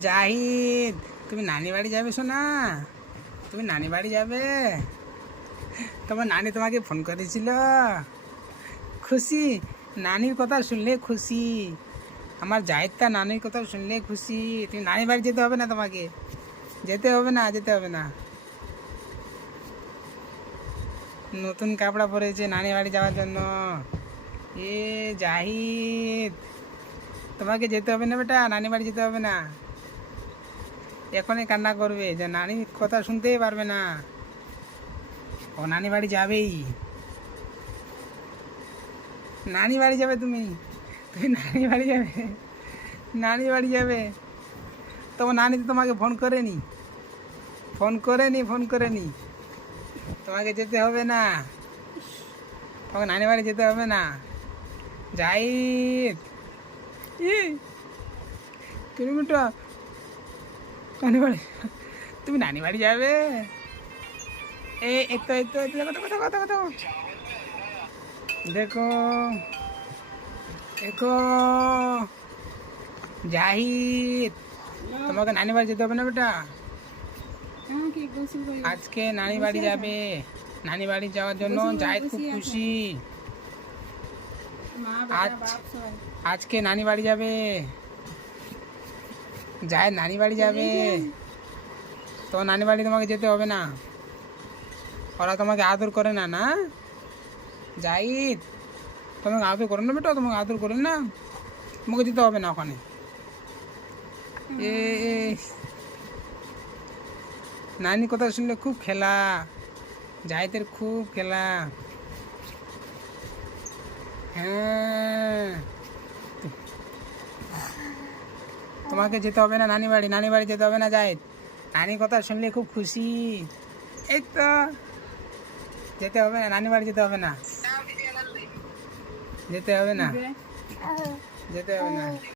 জাহিদ, তুমি নানি বাড়ি যাবে শোনা? তুমি নানি বাড়ি যাবে? তোমার নানি তোমাকে ফোন করেছিল? খুশি? নানির কথা শুনলে খুশি? আমার জাহিদটা নানির কথা শুনলে খুশি। তুমি নানি বাড়ি যেতে হবে না, তোমাকে যেতে হবে না, যেতে হবে না। নতুন কাপড়া পরেছে নানি বাড়ি যাওয়ার জন্য। এ জাহিদ, তোমাকে যেতে হবে না বেটা, নানি বাড়ি যেতে হবে না। এখনই কান্না করবে যে নানির কথা শুনতেই পারবে না। ও নানি বাড়ি যাবেই, নানি বাড়ি যাবে। তুমি তুমি নানি বাড়ি যাবে, নানি বাড়ি যাবে। তোমার নানি তো তোমাকে ফোন করেনি, ফোন করেনি, ফোন করেনি। তোমাকে যেতে হবে না, তোমাকে নানি বাড়ি যেতে হবে না। জাহিদ, ই কিলোমিটার নানি বাড়ি, তুমি নানি বাড়ি যাবে? এই তো দেখো দেখো দেখো দেখো দেখো দেখো জাহিদ, তোমাকে নানি বাড়ি যেতে হবে না বেটা। আজকে নানি বাড়ি যাবে। নানি বাড়ি যাওয়ার জন্য জাহিদ খুব খুশি। আজকে নানি বাড়ি যাবে, জাহিদ নানি বাড়ি যাবে। তোমার নানি বাড়ি তোমাকে যেতে হবে না, ওরা তোমাকে আদর করে না। না জাহিদ, তোমাকে আদর করে না বেটা, তোমাকে আদর করে না, তোমাকে যেতে হবে না ওখানে। এ নানি কথা শুনলে খুব খেলা, জাহিদের খুব খেলা। হ্যাঁ, তোমাকে যেতে হবে না নানি বাড়ি, নানি বাড়ি যেতে হবে না জাহিদ। নানি কথা শুনলে খুব খুশি। এই তো যেতে হবে না, নানি বাড়ি যেতে হবে না, যেতে হবে না, যেতে হবে না।